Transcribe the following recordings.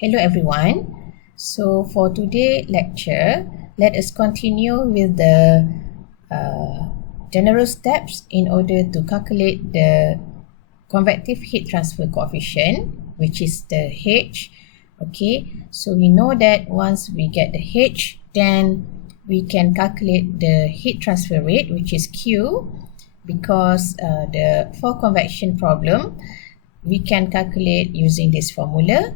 Hello everyone. So for today's lecture, let us continue with the general steps in order to calculate the convective heat transfer coefficient, which is the H. Okay, so we know that once we get the H, then we can calculate the heat transfer rate, which is Q, because for convection problem, we can calculate using this formula.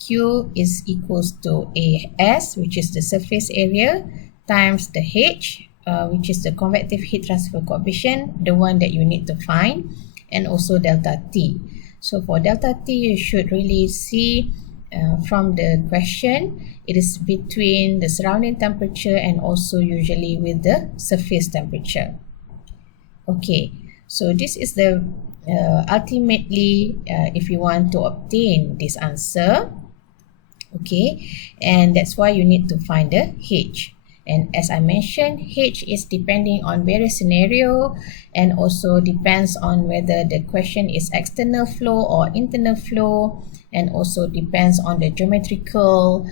Q is equals to AS, which is the surface area, times the H, which is the convective heat transfer coefficient, the one that you need to find, and also delta T. So for delta T, you should really see from the question, it is between the surrounding temperature and also usually with the surface temperature. Okay, so this is the ultimately if you want to obtain this answer. Okay, and that's why you need to find the H. And as I mentioned, H is depending on various scenario and also depends on whether the question is external flow or internal flow, and also depends on the geometrical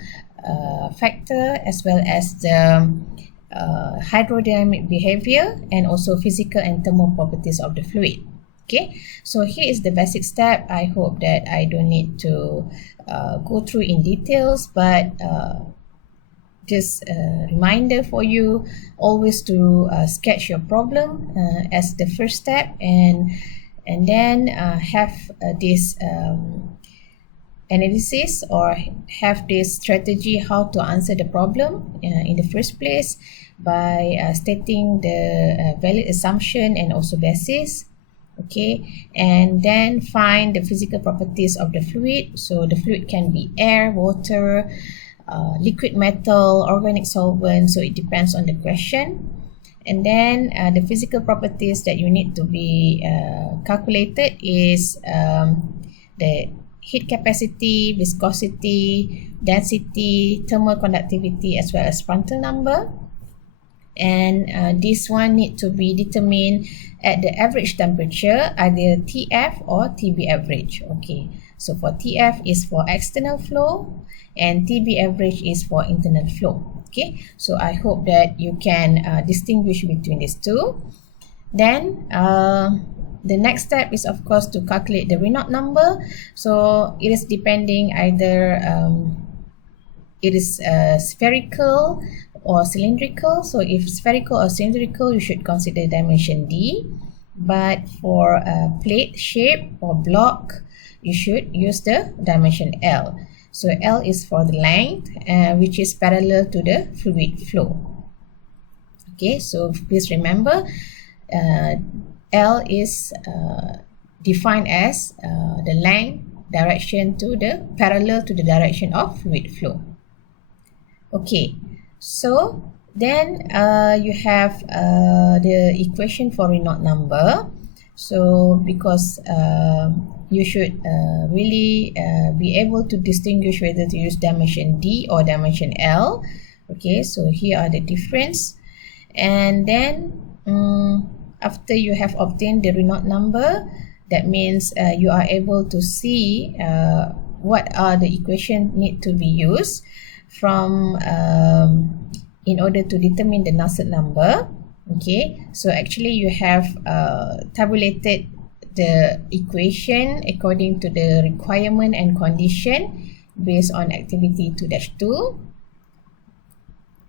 factor as well as the hydrodynamic behavior and also physical and thermal properties of the fluid. Okay, so here is the basic step. I hope that I don't need to go through in details, but just a reminder for you always to sketch your problem as the first step, and then have this analysis or have this strategy how to answer the problem in the first place by stating the valid assumption and also basis. Okay, and then find the physical properties of the fluid. So the fluid can be air, water, liquid metal, organic solvent, so it depends on the question. And then the physical properties that you need to be calculated is the heat capacity, viscosity, density, thermal conductivity, as well as Prandtl number. And this one need to be determined at the average temperature, either TF or TB average. Okay, so for TF is for external flow and TB average is for internal flow. Okay, so I hope that you can distinguish between these two. Then the next step is of course to calculate the Reynolds number. So it is depending either it is spherical or cylindrical. So if spherical or cylindrical, you should consider dimension D. But for a plate shape or block, you should use the dimension L. So L is for the length, which is parallel to the fluid flow. Okay, so please remember, L is defined as the length direction to the parallel to the direction of fluid flow. Okay, so then you have the equation for Reynolds number. So because you should really be able to distinguish whether to use dimension D or dimension L. Okay, so here are the difference. And then after you have obtained the Reynolds number, that means you are able to see what are the equation need to be used from in order to determine the Nusselt number. Okay, so actually you have tabulated the equation according to the requirement and condition based on activity 2-2.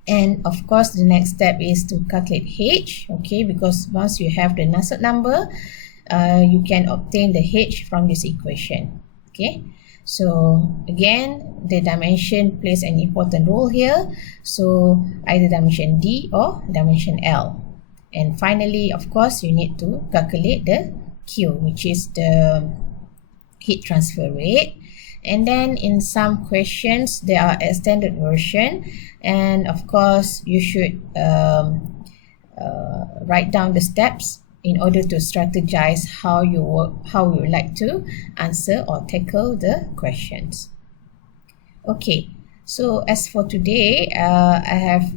And of course the next step is to calculate H. Okay, because once you have the Nusselt number, you can obtain the H from this equation. Okay, so again, the dimension plays an important role here. So either dimension D or dimension L. And finally, of course, you need to calculate the Q, which is the heat transfer rate. And then in some questions, there are extended version. And of course, you should write down the steps in order to strategize how you would like to answer or tackle the questions. Okay, so as for today, I have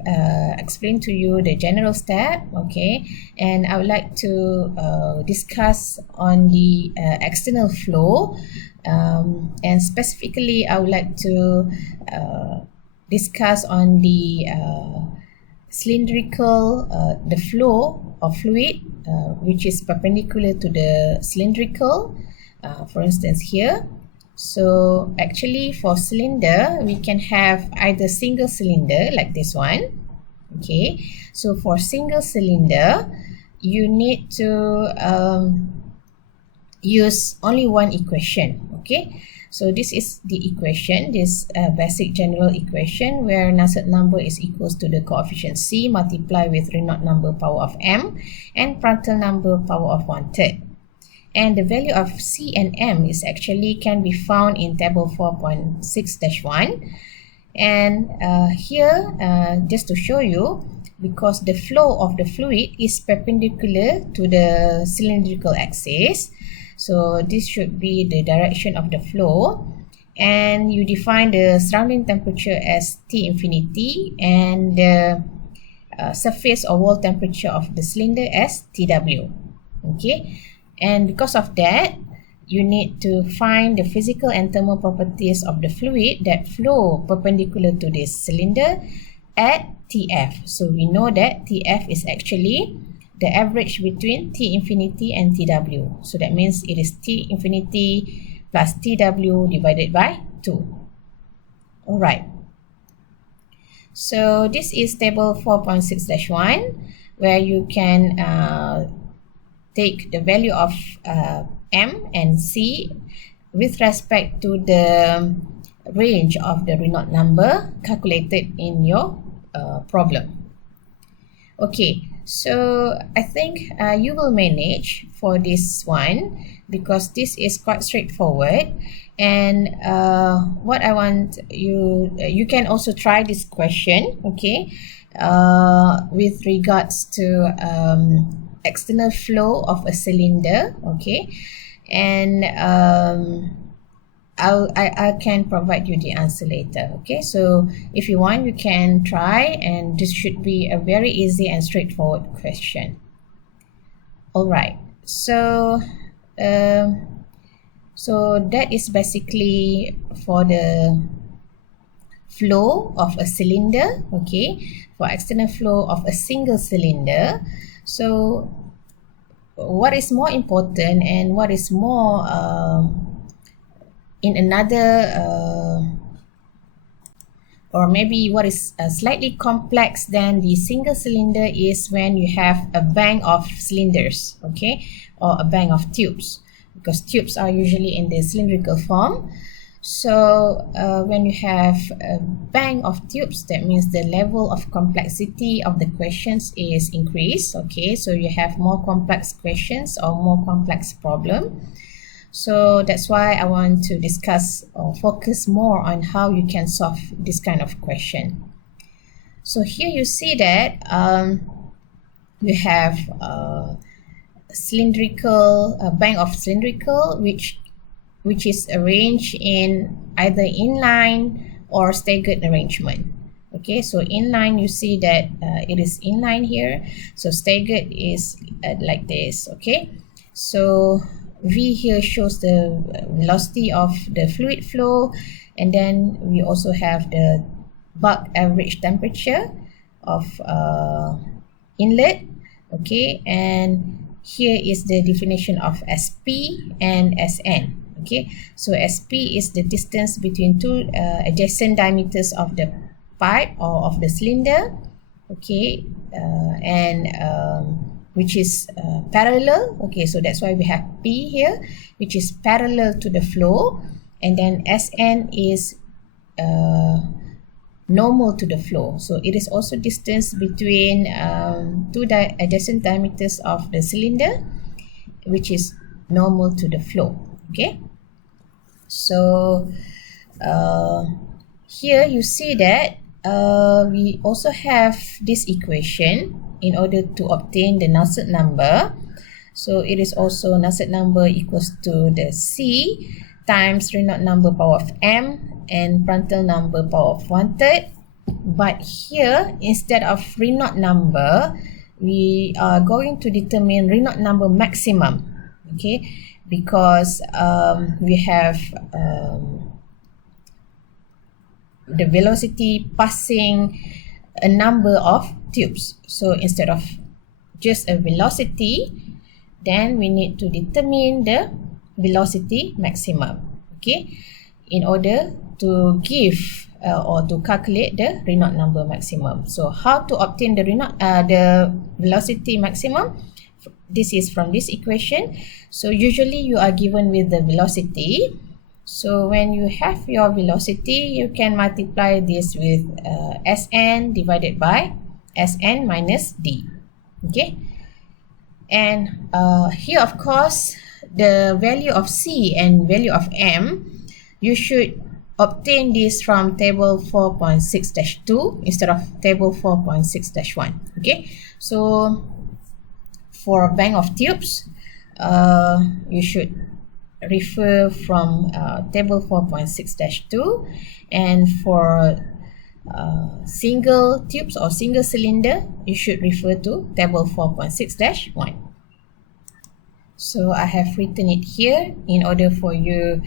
explained to you the general step. Okay, and I would like to discuss on the external flow and specifically I would like to discuss on the cylindrical, the flow of fluid which is perpendicular to the cylindrical, for instance here. So actually for cylinder we can have either single cylinder like this one. Okay, so for single cylinder you need to use only one equation. Okay, so this is the equation, this basic general equation where Nusselt number is equals to the coefficient C multiplied with Reynolds number power of m and Prandtl number power of 1/3. And the value of C and M is actually can be found in table 4.6-1. And here, just to show you, because the flow of the fluid is perpendicular to the cylindrical axis, so this should be the direction of the flow, and you define the surrounding temperature as T infinity and the surface or wall temperature of the cylinder as TW. Okay, and because of that, you need to find the physical and thermal properties of the fluid that flow perpendicular to this cylinder at TF. So we know that TF is actually the average between T infinity and TW. So that means it is T infinity plus TW divided by 2. Alright. So this is table 4.6-1 where you can take the value of M and C with respect to the range of the Reynolds number calculated in your problem. Okay, so I think you will manage for this one because this is quite straightforward. And what I want you can also try this question, okay, with regards to external flow of a cylinder, okay, and I can provide you the answer later. Okay, so if you want, you can try, and this should be a very easy and straightforward question. All right, so that is basically for the flow of a cylinder, okay, for external flow of a single cylinder. So what is more important and what is more in another or maybe what is slightly complex than the single cylinder is when you have a bank of cylinders, okay, or a bank of tubes, because tubes are usually in the cylindrical form. So when you have a bank of tubes, that means the level of complexity of the questions is increased. Okay, so you have more complex questions or more complex problem. So that's why I want to discuss or focus more on how you can solve this kind of question. So here you see that you have a cylindrical, a bank of cylindrical which is arranged in either inline or staggered arrangement. Okay, so inline, you see that it is inline here. So staggered is like this. Okay, so V here shows the velocity of the fluid flow, and then we also have the bulk average temperature of inlet. Okay, and here is the definition of SP and SN. Okay, so SP is the distance between two adjacent diameters of the pipe or of the cylinder. Okay, and which is parallel. Okay, so that's why we have P here, which is parallel to the flow, and then SN is normal to the flow. So it is also distance between two adjacent diameters of the cylinder, which is normal to the flow. Okay, so here you see that we also have this equation in order to obtain the Nusselt number. So it is also Nusselt number equals to the C times Reynolds number power of m and Prandtl number power of 1/3. But here, instead of Reynolds number, we are going to determine Reynolds number maximum. Okay, because we have the velocity passing a number of tubes. So instead of just a velocity, then we need to determine the velocity maximum, okay, in order to give or to calculate the Reynolds number maximum. So how to obtain the velocity maximum? This is from this equation. So usually you are given with the velocity. So when you have your velocity, you can multiply this with Sn divided by Sn minus d. Okay, and here of course the value of C and value of M, you should obtain this from table 4.6-2 instead of table 4.6-1. Okay, so for bank of tubes, you should refer from table 4.6-2, and for single tubes or single cylinder, you should refer to table 4.6-1. So I have written it here in order for you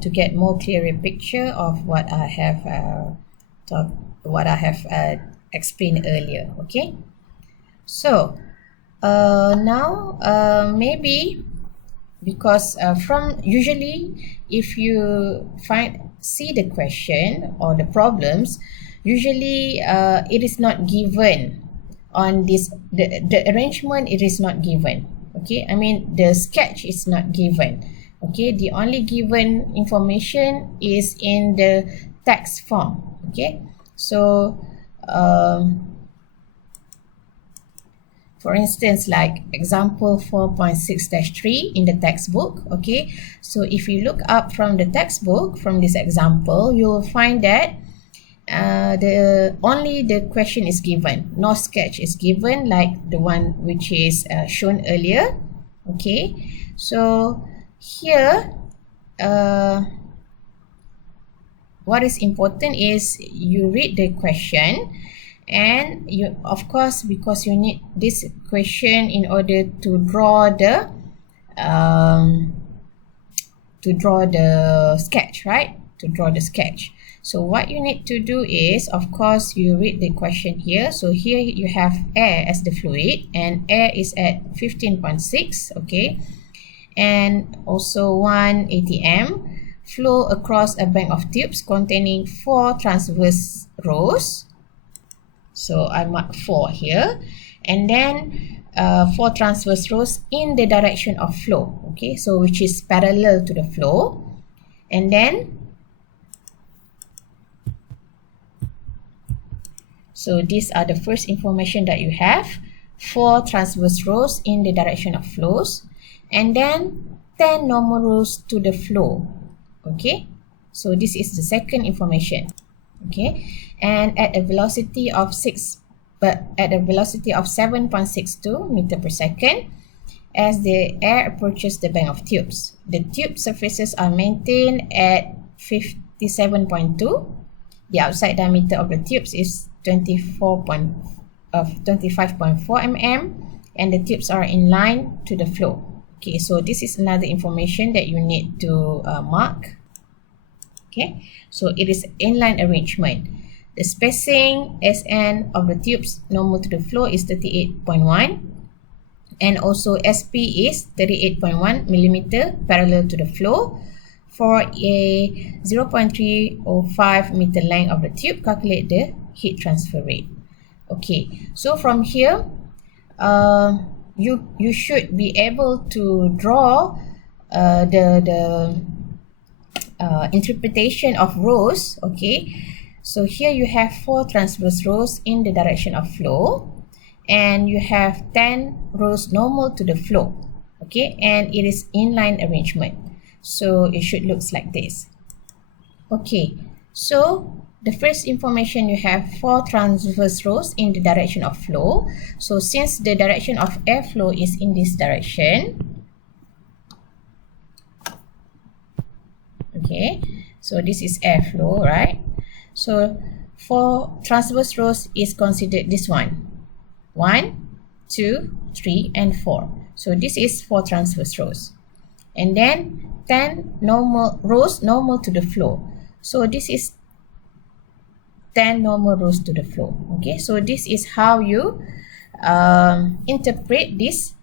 to get more clearer picture of what I have explained earlier. Okay, so now maybe because from usually if you see the question or the problems, usually it is not given on this, the arrangement, it is not given. Okay, I mean the sketch is not given. Okay, the only given information is in the text form. Okay, so for instance, like example 4.6-3 in the textbook. Okay, so if you look up from the textbook from this example, you will find that only the question is given, no sketch is given like the one which is shown earlier. Okay, so here what is important is you read the question, and you, of course, because you need this question in order to draw the sketch, right? To draw the sketch. So what you need to do is, of course, you read the question here. So here you have air as the fluid, and air is at 15.6, okay, and also 1 atm flow across a bank of tubes containing 4 transverse rows. So I mark 4 here, and then 4 transverse rows in the direction of flow, okay, so which is parallel to the flow. And then so these are the first information that you have, 4 transverse rows in the direction of flows, and then 10 normal rows to the flow. Okay, so this is the second information. Okay, and at a velocity of 7.62 meter per second, as the air approaches the bank of tubes, the tube surfaces are maintained at 57.2. The outside diameter of the tubes is 25.4 mm, and the tubes are in line to the flow. Okay, so this is another information that you need to mark. Okay, so it is inline arrangement. The spacing Sn of the tubes normal to the flow is 38.1, and also SP is 38.1 millimeter parallel to the flow. For a 0.305 meter length of the tube, calculate the heat transfer rate. Okay, so from here you should be able to draw the interpretation of rows. Okay, so here you have 4 transverse rows in the direction of flow, and you have 10 rows normal to the flow. Okay, and it is inline arrangement, so it should look like this. Okay, so the first information, you have 4 transverse rows in the direction of flow. So since the direction of airflow is in this direction, okay, so this is airflow, right? So 4 transverse rows is considered this one, 1, 2, 3, and 4. So this is 4 transverse rows. and then 10 normal rows normal to the flow. So this is 10 normal rows to the flow. Okay, so this is how you interpret this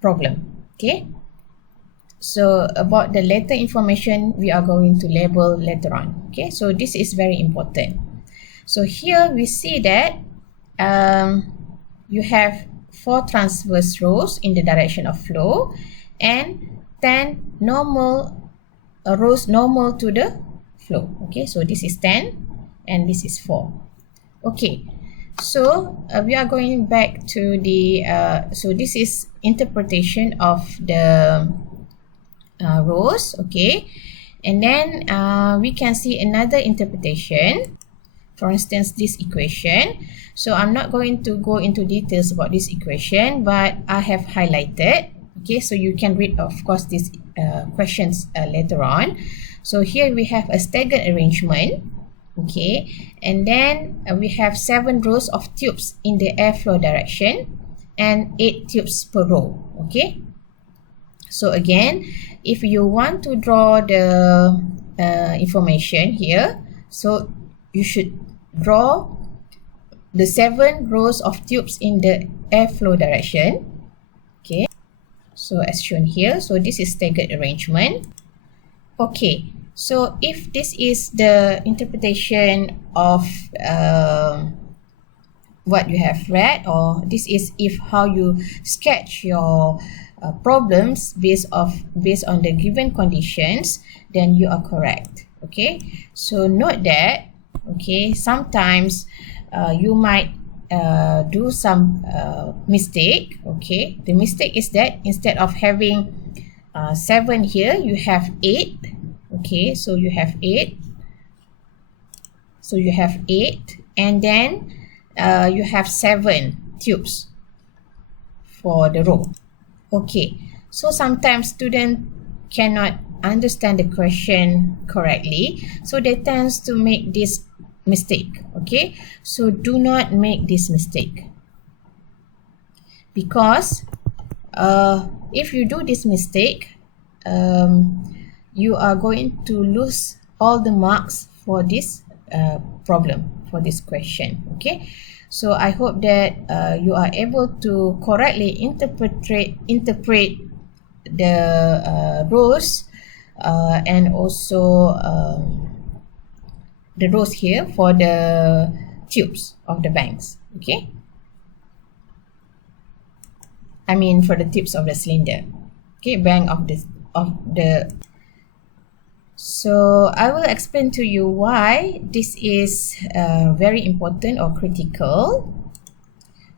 problem. Okay, so about the later information we are going to label later on. Okay, so this is very important. So here we see that you have 4 transverse rows in the direction of flow and 10 normal rows normal to the flow. Okay, so this is 10 and this is 4. Okay, so we are going back to the so this is interpretation of the rows. Okay, and then we can see another interpretation. For instance, this equation. So I'm not going to go into details about this equation, but I have highlighted. Okay, so you can read, of course, these questions later on. So here we have a staggered arrangement. Okay, and then we have 7 rows of tubes in the airflow direction and 8 tubes per row. Okay, so again, if you want to draw the information here, so you should draw the 7 rows of tubes in the airflow direction. Okay, so as shown here, so this is staggered arrangement. Okay, so if this is the interpretation of what you have read, or this is if how you sketch your problems based on the given conditions, then you are correct. Okay, so note that, okay, sometimes you might do some mistake. Okay, the mistake is that instead of having 7 here, you have 8. Okay, so you have 8. So you have 8, and then you have 7 tubes for the row. Okay, so sometimes students cannot understand the question correctly, so they tend to make this mistake. Okay, so do not make this mistake, because if you do this mistake, you are going to lose all the marks for this problem, for this question. Okay, so I hope that you are able to correctly interpret the rows and also the rows here for the tubes of the banks. Okay, I mean for the tips of the cylinder. Okay, bank of the So I will explain to you why this is very important or critical.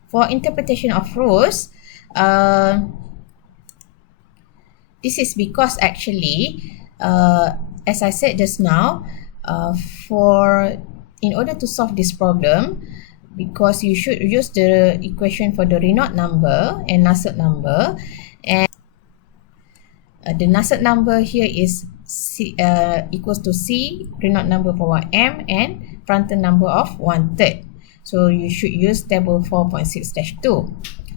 For interpretation of rows, this is because actually, as I said just now, in order to solve this problem, because you should use the equation for the Reynolds number and Nusselt number, and the Nusselt number here is C, equals to C, Reynolds number for 1m, and Prandtl number of 1/3. So you should use table 4.6-2.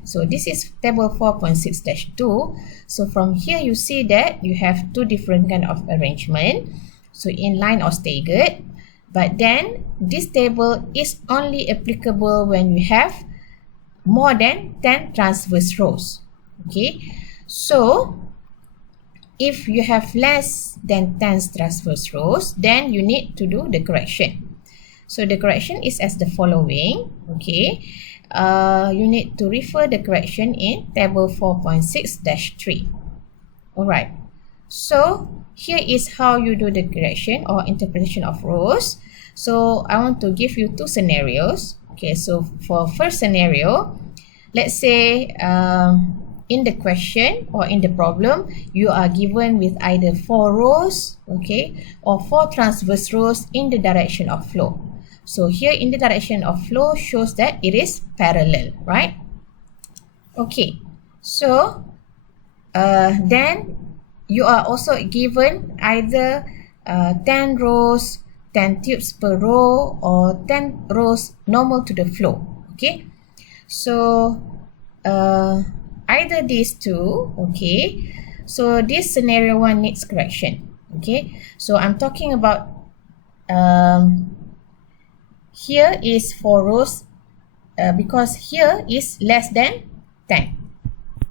So this is table 4.6-2. So from here you see that you have 2 different kind of arrangement. So inline or staggered. But then this table is only applicable when you have more than 10 transverse rows. Okay, so if you have less than 10 transverse rows, then you need to do the correction. So the correction is as the following. Okay, you need to refer the correction in table 4.6-3. Alright, so here is how you do the correction or interpretation of rows. So I want to give you 2 scenarios. Okay, so for first scenario, let's say in the question or in the problem, you are given with either 4 rows, okay, or 4 transverse rows in the direction of flow. So here in the direction of flow shows that it is parallel, right? Okay, so then you are also given either 10 rows, 10 tubes per row, or 10 rows normal to the flow. Okay, so either these two, okay, So this scenario 1 needs correction. Okay, so I'm talking about here is 4 rows because here is less than 10.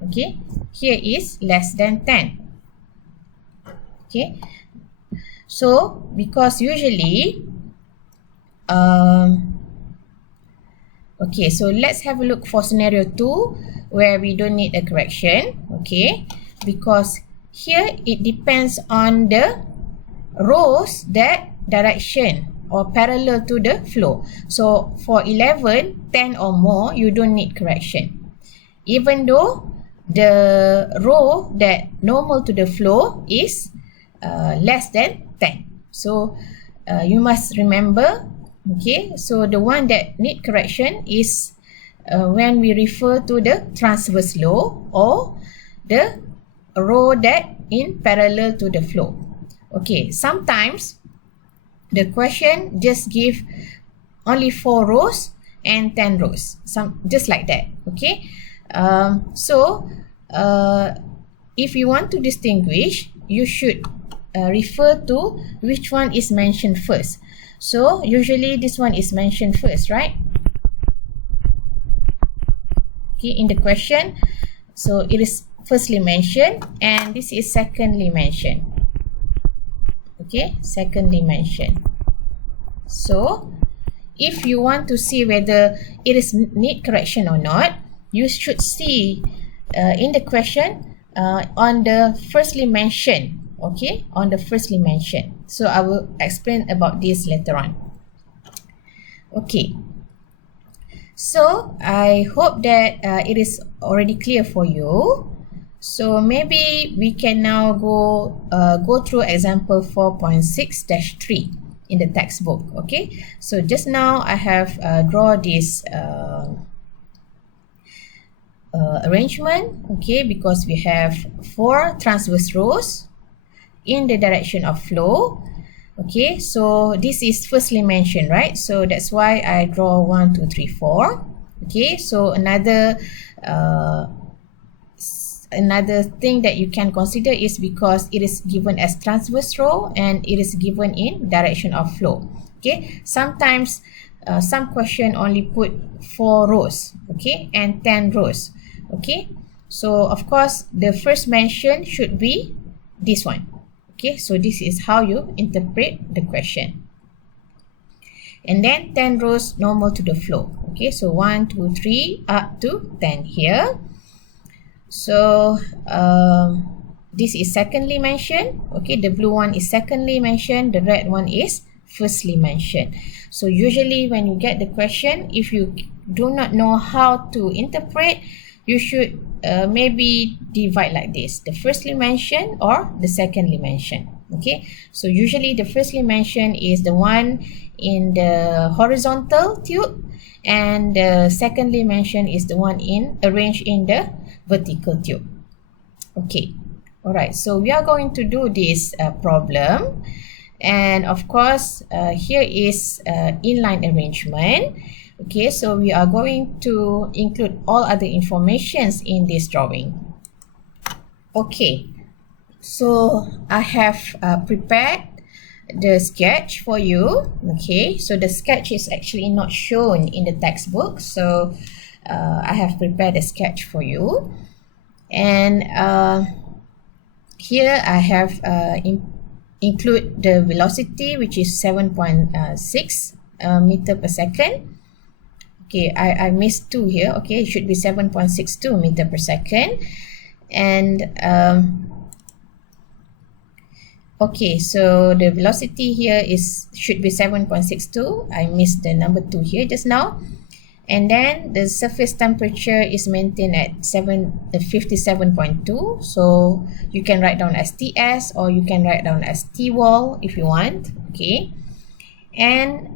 Okay, here is less than 10. Okay, so because usually okay, so let's have a look for scenario 2 where we don't need a correction. Okay, because here it depends on the rows that direction or parallel to the flow. So for 11, 10 or more, you don't need correction. Even though the row that normal to the flow is less than 10. So you must remember, okay, so the one that need correction is when we refer to the transverse flow or the row that in parallel to the flow. Okay, sometimes the question just give only 4 rows and 10 rows, just like that. Okay, so if you want to distinguish, you should refer to which one is mentioned first. So usually this one is mentioned first, right? Okay, in the question, so it is firstly mentioned and this is secondly mentioned. Okay, secondly mentioned. So if you want to see whether it is need correction or not, you should see in the question on the firstly mentioned. Okay, on the firstly mentioned. So I will explain about this later on. Okay, so I hope that it is already clear for you. So maybe we can now go through example 4.6-3 in the textbook. Okay, so just now I have draw this arrangement. Okay, because we have 4 transverse rows in the direction of flow. Okay, so this is firstly mentioned, right? So that's why I draw 1, 2, 3, 4. Okay, so another thing that you can consider is because it is given as transverse row and it is given in direction of flow. Okay, sometimes some question only put 4 rows, okay, and 10 rows. Okay, so of course the first mention should be this one. Okay, so this is how you interpret the question. And then 10 rows normal to the flow. Okay, so 1, 2, 3 up to 10 here. So this is secondly mentioned. Okay, the blue one is secondly mentioned, the red one is firstly mentioned. So usually when you get the question, if you do not know how to interpret, you should maybe divide like this, the firstly mentioned or the secondly mentioned. Okay, so usually the firstly mentioned is the one in the horizontal tube and the secondly mentioned is the one arranged in the vertical tube. Okay, all right, so we are going to do this problem, and of course here is inline arrangement. Okay, so we are going to include all other informations in this drawing. Okay, so I have prepared the sketch for you. Okay, so the sketch is actually not shown in the textbook, so I have prepared a sketch for you. And here I have include the velocity, which is 7.6 meter per second. Okay, I missed 2 here. Okay, it should be 7.62 meter per second. And okay, so the velocity here should be 7.62. I missed the number 2 here just now. And then the surface temperature is maintained at 57.2. So you can write down as TS or you can write down as T-wall if you want. Okay, and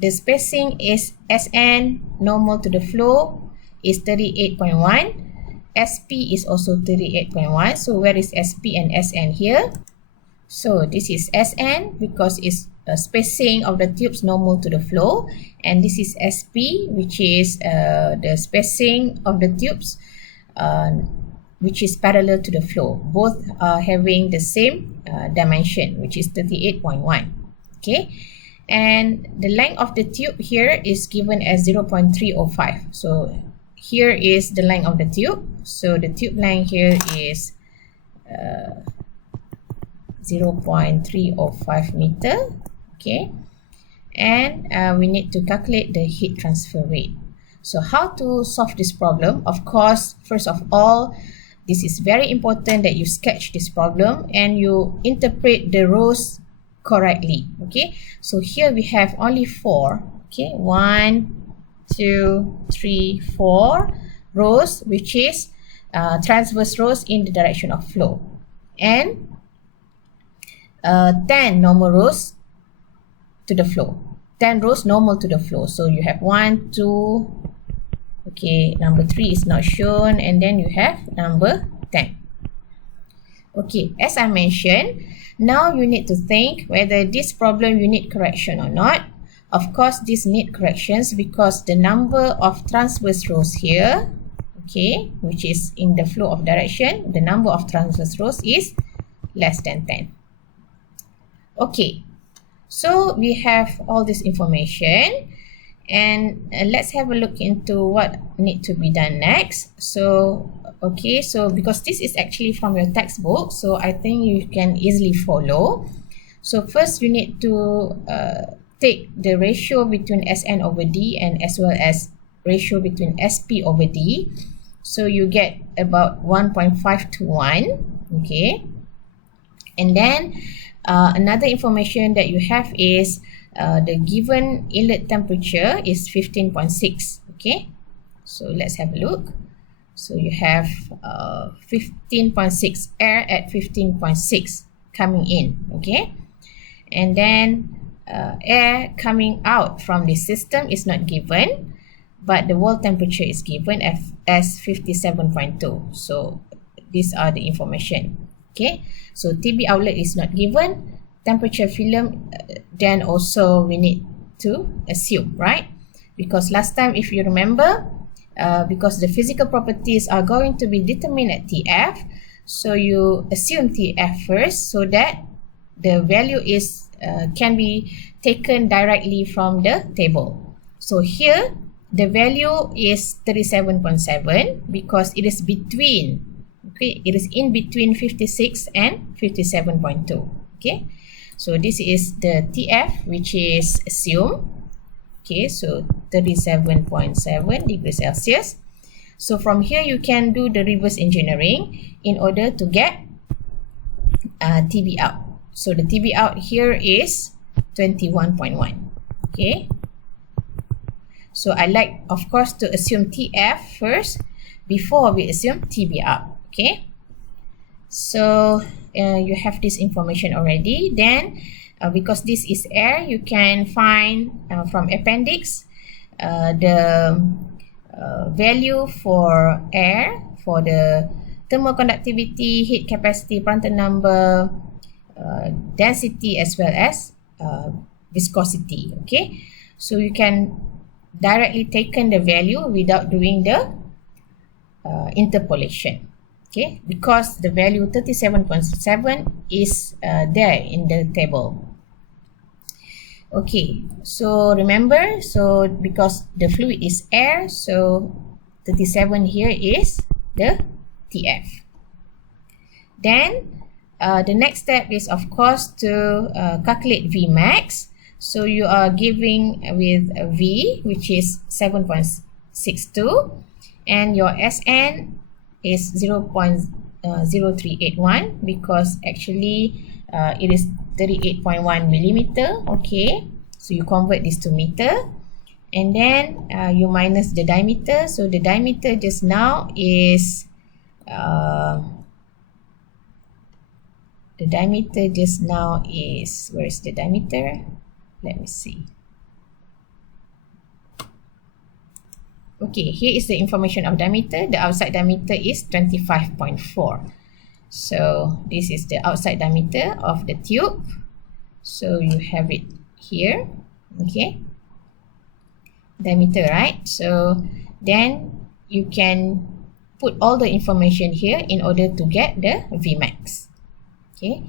the spacing is SN, normal to the flow, is 38.1. SP is also 38.1. So where is SP and SN here? So this is SN because it's spacing of the tubes normal to the flow, and this is SP, which is the spacing of the tubes which is parallel to the flow. Both are having the same dimension, which is 38.1. Okay, and the length of the tube here is given as 0.305. So here is the length of the tube. So the tube length here is 0.305 meter. Okay, and we need to calculate the heat transfer rate. So how to solve this problem? Of course, first of all, this is very important that you sketch this problem and you interpret the rows correctly. Okay, so here we have only 4. Okay, 1, 2, 3, 4 rows, which is transverse rows in the direction of flow, and 10 normal rows to the flow. 10 rows normal to the flow. So you have 1, 2, okay, number 3 is not shown, and then you have number 10. Okay, as I mentioned, now you need to think whether this problem you need correction or not. Of course, this need corrections because the number of transverse rows here, okay, which is in the flow of direction, the number of transverse rows is less than 10. Okay, so we have all this information, and let's have a look into what need to be done next. So okay, so because this is actually from your textbook, so I think you can easily follow. So first you need to take the ratio between Sn over D and as well as ratio between Sp over D. So you get about 1.5 to 1. Okay, and then another information that you have is the given inlet temperature is 15.6. Okay, so let's have a look. So you have 15.6, air at 15.6 coming in. Okay, and then air coming out from the system is not given, but the wall temperature is given as 57.2. So these are the information. Okay, so TB outlet is not given, temperature film, then also we need to assume, right? Because last time, if you remember, because the physical properties are going to be determined at TF, so you assume TF first so that the value is can be taken directly from the table. So here the value is 37.7 because it is between, okay, it is in between 56 and 57.2. Okay, so this is the TF, which is assumed. Okay, so 37.7 degrees Celsius. So from here you can do the reverse engineering in order to get TB out. So the TB out here is 21.1. Okay, so I like, of course, to assume TF first before we assume TB out. Okay, so you have this information already. Then because this is air, you can find from appendix the value for air for the thermal conductivity, heat capacity, Prandtl number, density, as well as viscosity. Okay, so you can directly take in the value without doing the interpolation. Okay, because the value 37.7 is there in the table. Okay, so remember, so because the fluid is air, so 37 here is the TF. Then the next step is, of course, to calculate Vmax. So you are giving with V, which is 7.62, and your Sn is 0.0381 because actually it is 38.1 millimeter. Okay, so you convert this to meter, and then you minus the diameter. So the diameter just now is where is the diameter? Let me see. Okay, here is the information of diameter. The outside diameter is 25.4. So this is the outside diameter of the tube. So you have it here. Okay, diameter, right? So then you can put all the information here in order to get the Vmax. Okay,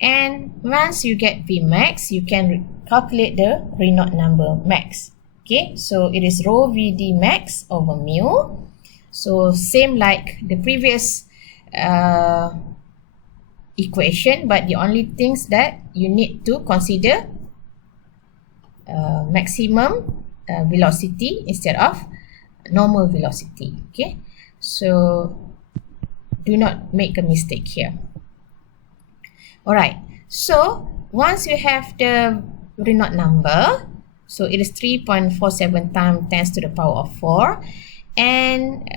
and once you get Vmax, you can calculate the Reynolds number max. Okay, so it is rho Vd max over mu. So same like the previous equation, but the only things that you need to consider maximum velocity instead of normal velocity. Okay, so do not make a mistake here. Alright, so once you have the Reynolds number, so it is 3.47 times 10 to the power of 4, and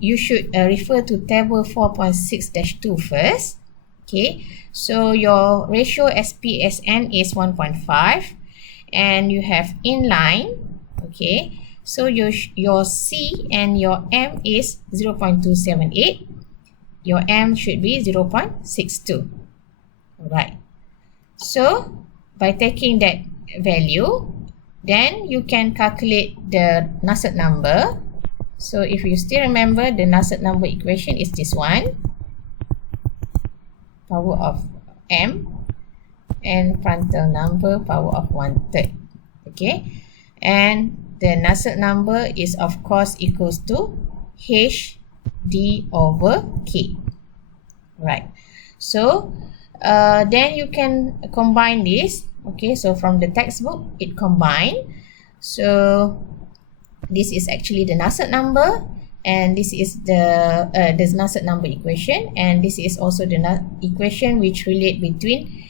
you should refer to table 4.6-2 first. Okay, so your ratio SPSN is 1.5, and you have inline. Okay, so your C and your M is 0.278. Your M should be 0.62. Alright, so by taking that value, then you can calculate the Nusselt number. So if you still remember, the Nusselt number equation is this one, power of M, and Prandtl number power of 1/3. Okay, and the Nusselt number is of course equals to H D over K. Right, so then you can combine this. Okay, so from the textbook it combined. So this is actually the Nusselt number, and this is the Nusselt number equation, and this is also the equation which relate between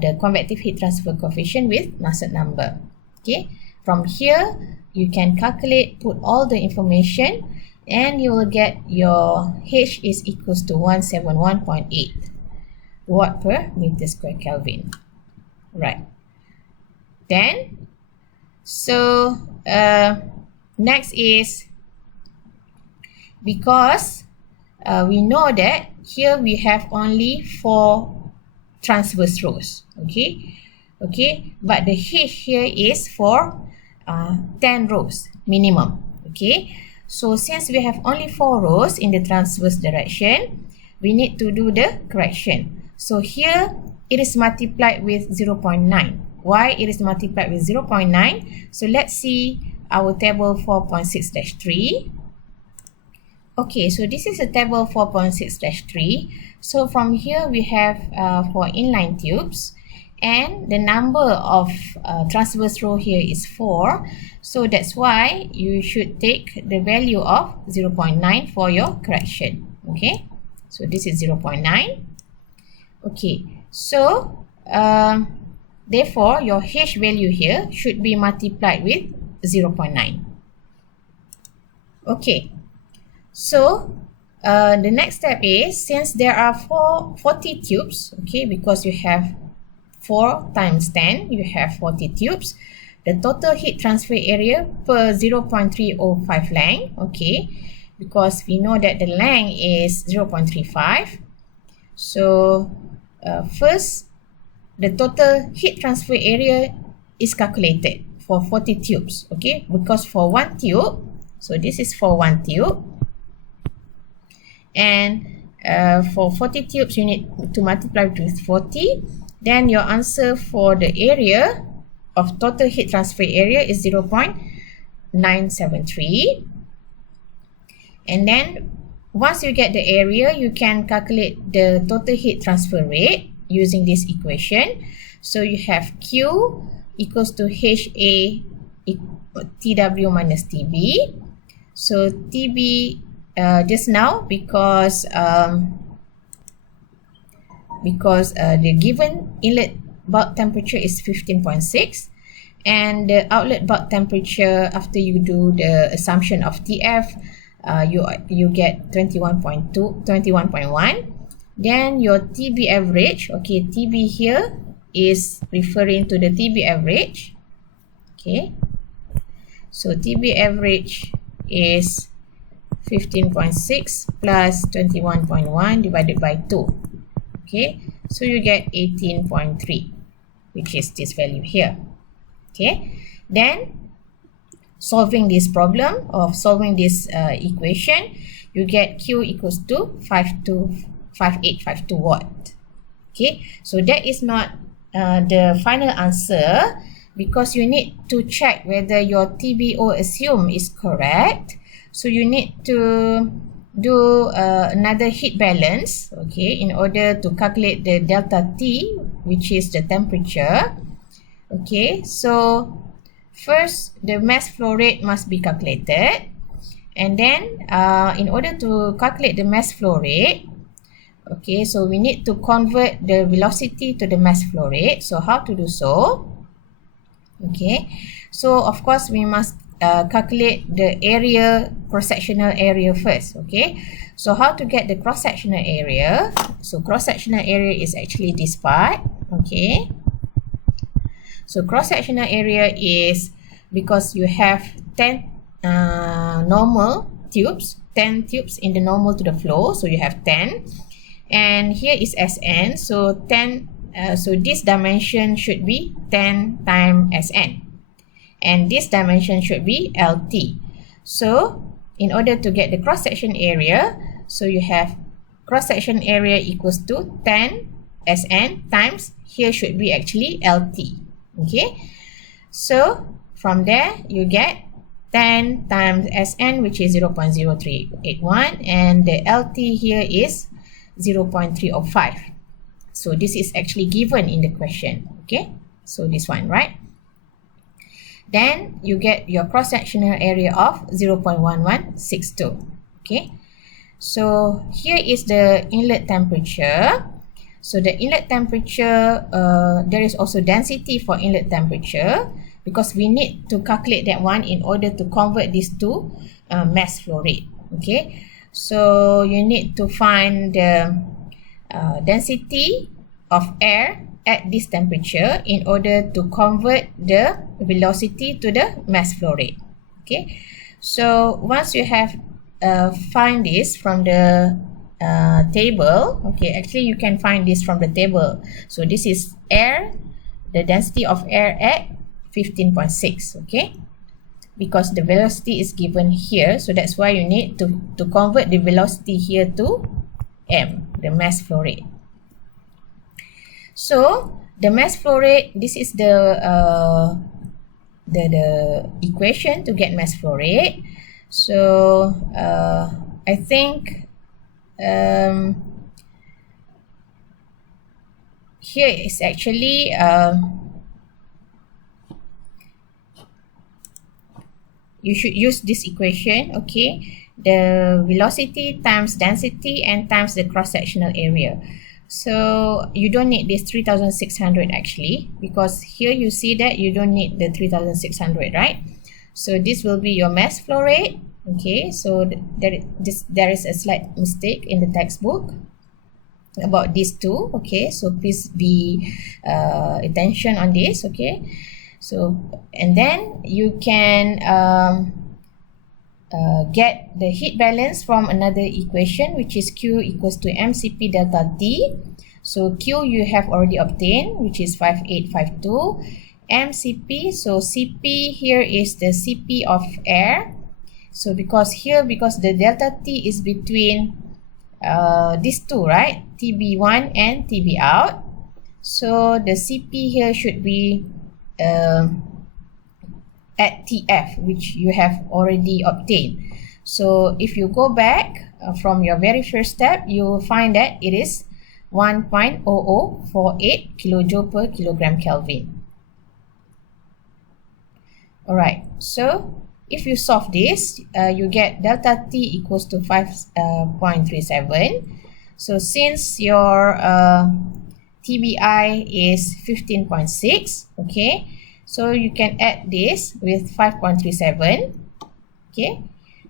the convective heat transfer coefficient with Nusselt number. Okay, from here you can calculate, put all the information, and you will get your H is equals to 171.8 watt per meter square Kelvin. Right, then so next is, because we know that here we have only 4 transverse rows. Okay, but the H here is for 10 rows minimum. Okay, so since we have only 4 rows in the transverse direction, we need to do the correction. So here it is multiplied with 0.9. Why it is multiplied with 0.9? So let's see our table 4.6-3. Okay, so this is a table 4.6-3. So from here we have 4 inline tubes, and the number of transverse row here is 4. So that's why you should take the value of 0.9 for your correction. Okay, so this is 0.9. Okay, so therefore your H value here should be multiplied with 0.9. Okay, so the next step is, since there are 40 tubes, okay, because you have 4 times 10, you have 40 tubes, the total heat transfer area per 0.305 length, okay, because we know that the length is 0.35. So first, the total heat transfer area is calculated for 40 tubes, okay, because for 1 tube, so this is for 1 tube, and for 40 tubes you need to multiply with 40, then your answer for the area of total heat transfer area is 0.973. And then once you get the area, you can calculate the total heat transfer rate using this equation. So you have Q equals to HA TW minus TB. So TB just now, because the given inlet bulk temperature is 15.6, and the outlet bulk temperature after you do the assumption of TF, you get 21.1. Then your TB average, okay, TB here is referring to the TB average. Okay, so TB average is 15.6 plus 21.1 divided by 2. Okay, so you get 18.3, which is this value here. Okay, then solving this problem, or solving this equation, you get Q equals to 5852 watt. Okay, so that is not the final answer, because you need to check whether your TBO assume is correct. So you need to do another heat balance, okay, in order to calculate the delta T, which is the temperature. Okay, so first the mass flow rate must be calculated, and then in order to calculate the mass flow rate, okay, so we need to convert the velocity to the mass flow rate. So how to do so? Okay, so of course we must calculate the area, cross-sectional area first. Okay, so how to get the cross-sectional area? So cross-sectional area is actually this part. Okay, so cross-sectional area is because you have 10 normal tubes, 10 tubes in the normal to the flow, so you have 10, and here is Sn, so 10, so this dimension should be 10 times Sn, and this dimension should be Lt. So in order to get the cross-section area, so you have cross-section area equals to 10 Sn times, here should be actually Lt. Okay, so from there you get 10 times Sn, which is 0.0381, and the Lt here is 0.305. So this is actually given in the question. Okay, so this one, right? Then you get your cross-sectional area of 0.1162. Okay, so here is the inlet temperature. So the inlet temperature, there is also density for inlet temperature, because we need to calculate that one in order to convert this to mass flow rate. Okay, so you need to find the density of air at this temperature in order to convert the velocity to the mass flow rate. Okay, so once you have find this from the table, okay, actually you can find this from the table. So this is air, the density of air at 15.6, okay, because the velocity is given here, so that's why you need to convert the velocity here to m, the mass flow rate. So the mass flow rate, this is the equation to get mass flow rate. So I think here is actually you should use this equation, okay, the velocity times density and times the cross-sectional area. So you don't need this 3600 actually, because here you see that you don't need the 3600, right? So this will be your mass flow rate. Okay, so there is a slight mistake in the textbook about these two. Okay, so please be attention on this. Okay, so and then you can get the heat balance from another equation, which is Q equals to mCp delta T. So Q you have already obtained, which is 5852. mCp, so Cp here is the Cp of air. So because the delta T is between these two, right, TB1 and TB out, so the Cp here should be at TF, which you have already obtained. So if you go back from your very first step, you will find that it is 1.0048 kilojoule per kilogram Kelvin. Alright, so if you solve this, you get delta T equals to 5.37. So since your TBI is 15.6, okay, so you can add this with 5.37, okay,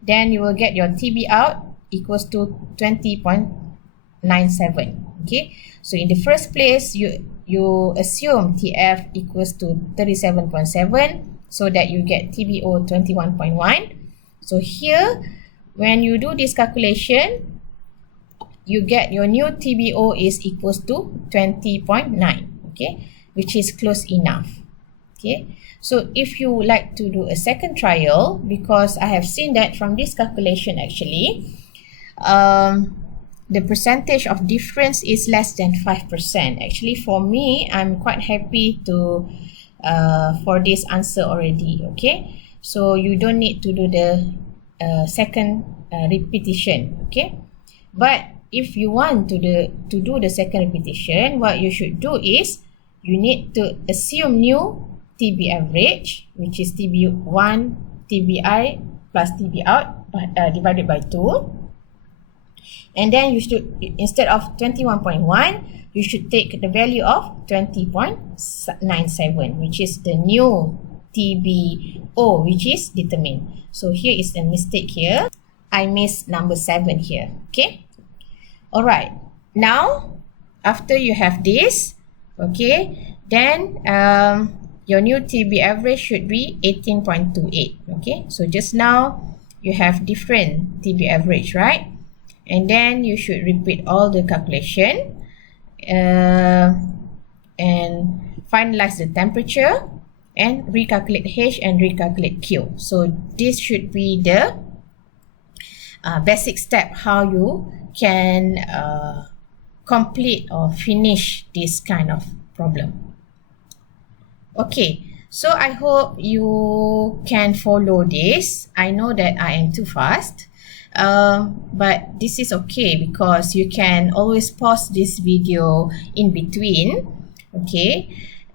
then you will get your TB out equals to 20.97, okay. So in the first place, you assume TF equals to 37.7, so that you get TBO 21.1. So here, when you do this calculation, you get your new TBO is equals to 20.9, okay, which is close enough. Okay, so if you would like to do a second trial, because I have seen that from this calculation actually, the percentage of difference is less than 5%. Actually, for me, I'm quite happy to for this answer already. Okay, so you don't need to do the second repetition. Okay, but if you want to do the second repetition, what you should do is you need to assume new TB average, which is TB1 TBI plus TB out divided by 2. And then you should, instead of 21.1, you should take the value of 20.97, which is the new TBO, which is determined. So here is a mistake here. I missed number 7 here. Okay. Alright. Now, after you have this, okay, then your new TB average should be 18.28. Okay. So just now you have different TB average, right? And then you should repeat all the calculation and finalize the temperature and recalculate H and recalculate Q. So this should be the basic step how you can complete or finish this kind of problem. Okay, so I hope you can follow this. I know that I am too fast. But this is okay because you can always pause this video in between. Okay,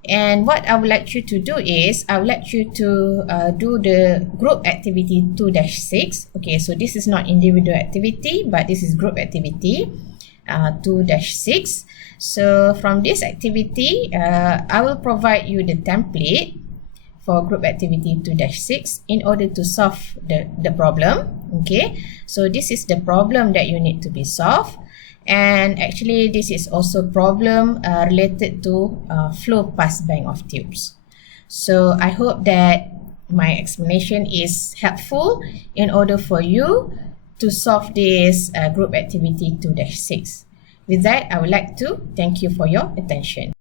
and what I would like you to do is I would like you to do the group activity 2-6. Okay, so this is not individual activity, but this is group activity 2-6. So from this activity, I will provide you the template for group activity 2-6 in order to solve the problem. Okay, so this is the problem that you need to be solved, and actually this is also problem related to flow pass bank of tubes. So I hope that my explanation is helpful in order for you to solve this group activity 2-6. With that, I would like to thank you for your attention.